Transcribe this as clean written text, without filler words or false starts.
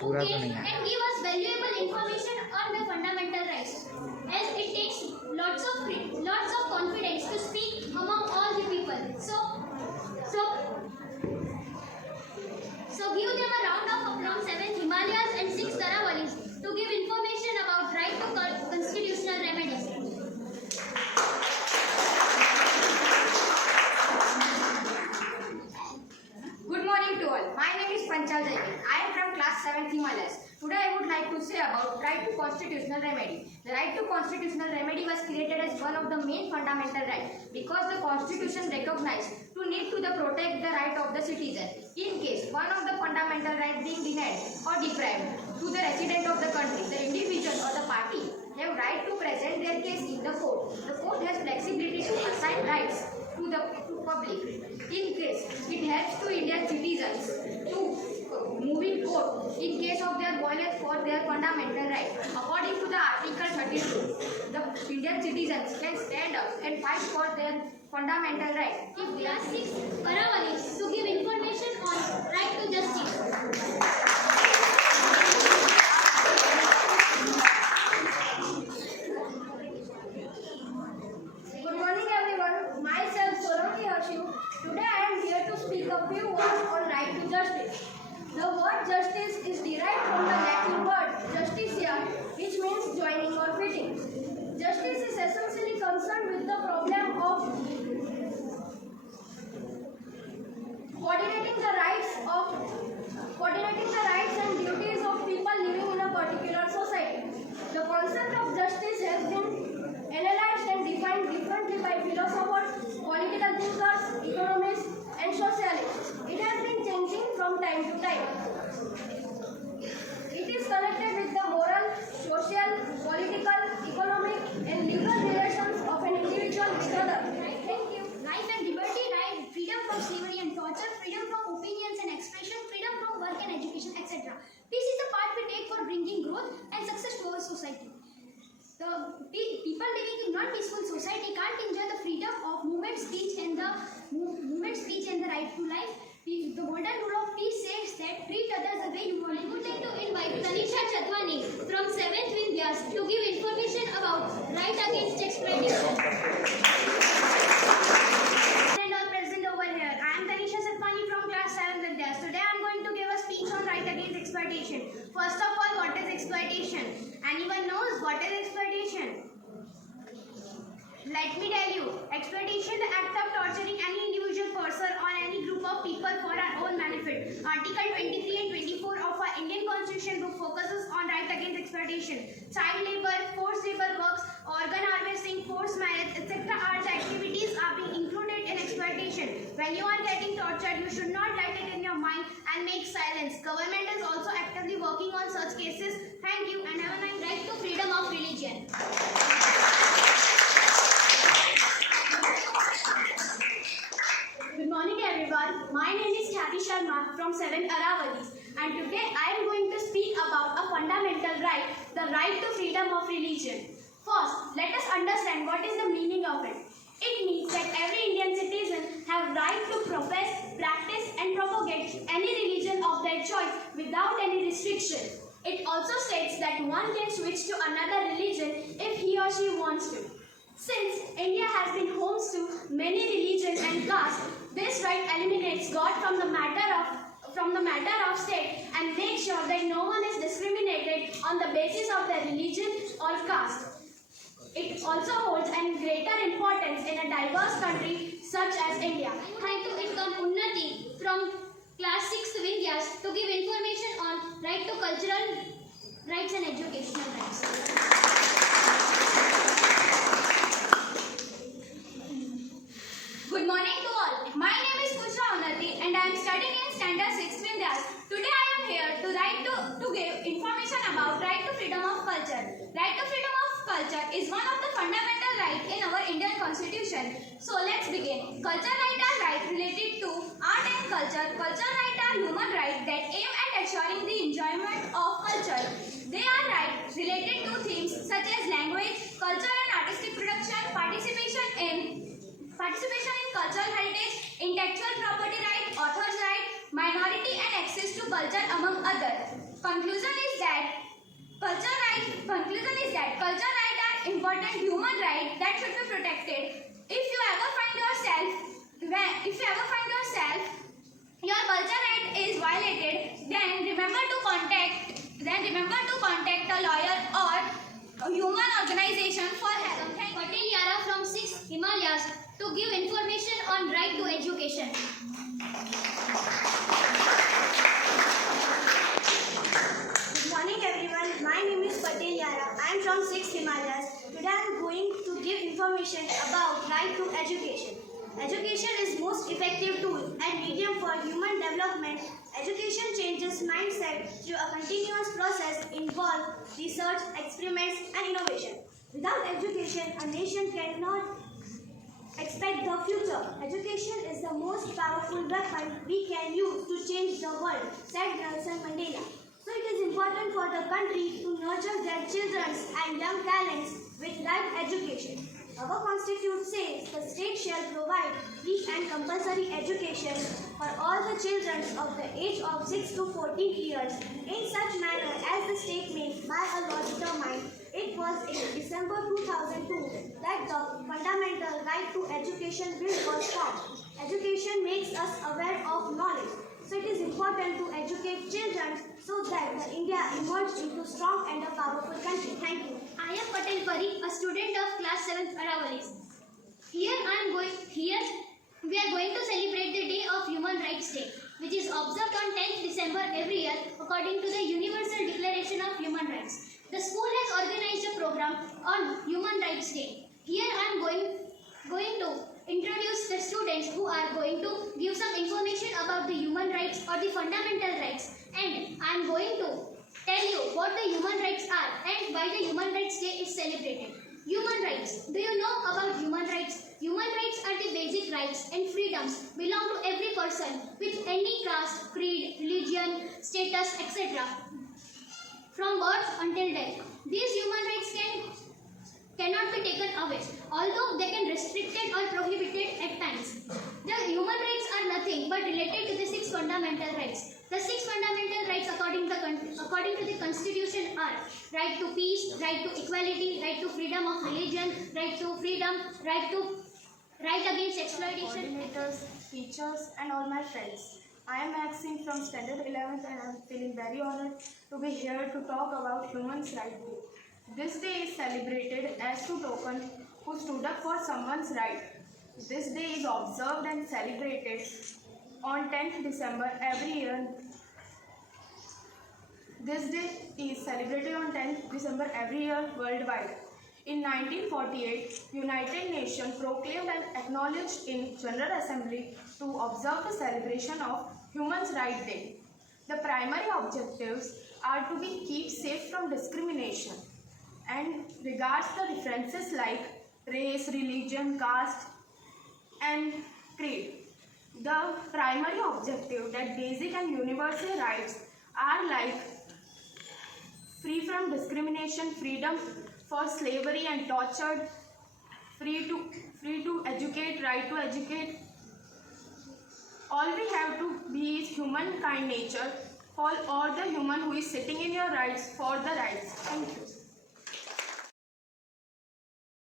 पूरा तो नहीं है and give us valuable information on the fundamental rights, as it takes lots of confidence to speak among all the people. So give them a round of applause, 7th Himalayas and 6th Aravalis, to give information about right to constitutional remedies. Good morning to all. My name is Panchal Jain. I am from class 7th Himalayas. Today I would like to say about right to constitutional remedy. The right to constitutional remedy was created as one of the main fundamental rights because the constitution recognized to need to protect the right of the citizen. In case one of the fundamental rights being denied or deprived to the resident of the country, the individual or the party have right to present their case in the court. The court has flexibility to assign rights to the public. In case it helps to Indian citizens to move in court in case of their violence for their fundamental right. According to the Article 32, the Indian citizens can stand up and fight for their fundamental right. Of class 6 Aravalis, to give information on right to justice. Good morning everyone. Myself Solanki Harshu. Today I am here to speak a few words on right to justice. The word justice is derived from the Latin word justitia, which means joining or fitting. Justice is essentially concerned with the problem of coordinating the rights and duties of people living in a particular society. The concept of justice has been analyzed and defined differently by philosophers, political thinkers, economists, and sociologists. It has been changing from time to time. It is connected with the moral, social, political, economic, and legal relations of an individual with others. Thank you. Life and liberty, right, freedom from slavery and torture, freedom from opinions and expression, freedom from work and education, etc. This is the path we take for bringing growth and success to our society. The people living in non-peaceful society can't enjoy the freedom of movement, speech, and the right to life. The golden rule of peace says that treat others the way you want. I would like to invite Tanisha Chatwani from 7th Vindhyas to give information about right against exploitation. And all present over here. I am Tanisha Chatwani from class 7th Vindhyas. Today I am going to give a speech on right against exploitation. First of all, what is exploitation? Anyone knows what is exploitation? Let me tell you, exploitation, the act of torturing any individual person or any group of people for our own benefit. Article 23 and 24 of our Indian Constitution book focuses on right against exploitation. Child labor, forced labor works, organ harvesting, forced marriage, etc. are the activities are being included in exploitation. When you are getting tortured, you should not let it in your mind and make silence. Government is also actively working on such cases. Thank you and have a nice right to freedom of religion. Good morning everyone. My name is Khyati Sharma from 7th Aravalis, and today I am going to speak about a fundamental right, the right to freedom of religion. First, let us understand what is the meaning of it. It means that every Indian citizen have right to profess, practice and propagate any religion of their choice without any restriction. It also states that one can switch to another religion if he or she wants to. Since India has been home to many religions and castes, this right eliminates God from the matter of state and makes sure that no one is discriminated on the basis of their religion or caste. It also holds a greater importance in a diverse country such as India. I would like to welcome Unnati from class 6 Vindhyas to give information on right to cultural rights and educational rights. Good morning to all. My name is Pushpa Unnati and I am studying in standard 6 Vindhyas. Today I am here to give information about right to freedom of culture. Right to freedom of culture is one of the fundamental rights in our Indian Constitution. So let's begin. Culture rights are rights related to art and culture. Culture rights are human rights that aim at ensuring the enjoyment of culture. They are rights related to themes such as language, culture and artistic production, participation in cultural heritage, intellectual property right, author's right, minority and access to culture among others. Conclusion is that culture rights are important human rights that should be protected. If you ever find yourself your culture right is violated, then remember to contact a lawyer or a human organization for help. Patel Yara from 6th Himalayas to give information on right to education. Good morning everyone, my name is Patel Yara. I am from 6th Himalayas. Today I am going to give information about right to education. Education is most effective tool and medium for human development. Education changes mindset through a continuous process involving research, experiments and innovation. Without education, a nation cannot expect the future. Education is the most powerful weapon we can use to change the world, said Nelson Mandela. So it is important for the country to nurture their children and young talents with right education. Our constitution says the state shall provide free and compulsory education for all the children of the age of 6 to 14 years in such manner as the state may by a law determine. It was in December 2002 that the Fundamental Right to Education Bill was formed. Education makes us aware of knowledge. So it is important to educate children so that India emerges into strong and a powerful country. Thank you. I am Patel Pari, a student of class 7th Aravallis. Here we are going to celebrate the Day of Human Rights Day, which is observed on 10th December every year according to the Universal Declaration of Human Rights. The school has organized a program on Human Rights Day. Here I am going to introduce the students who are going to give some information about the human rights or the fundamental rights, and I am going to tell you what the human rights are and why the Human Rights Day is celebrated. Human rights. Do you know about human rights? Human rights are the basic rights and freedoms belong to every person with any caste, creed, religion, status, etc. from birth until death. These human rights cannot be taken away, although they can restricted or prohibited at times. The human rights are nothing but related to the 6 fundamental rights. The 6 fundamental rights according to the Constitution are right to peace, right to equality, right to freedom of religion, right to freedom, right against exploitation. Coordinators, teachers and all my friends. I am Maxine from Standard 11th and I am feeling very honored to be here to talk about Human Rights Day. This day is celebrated as to token who stood up for someone's right. This day is observed and celebrated on 10th December every year. This day is celebrated on 10th December every year worldwide. In 1948, United Nations proclaimed and acknowledged in General Assembly to observe the celebration of Human Rights Day. The primary objectives are to be keep safe from discrimination and regards the differences like race, religion, caste and creed. The primary objective that basic and universal rights are like free from discrimination, freedom for slavery and tortured, free to educate, right to educate. All we have to be is humankind nature for all the human who is sitting in your rights for the rights. Thank you.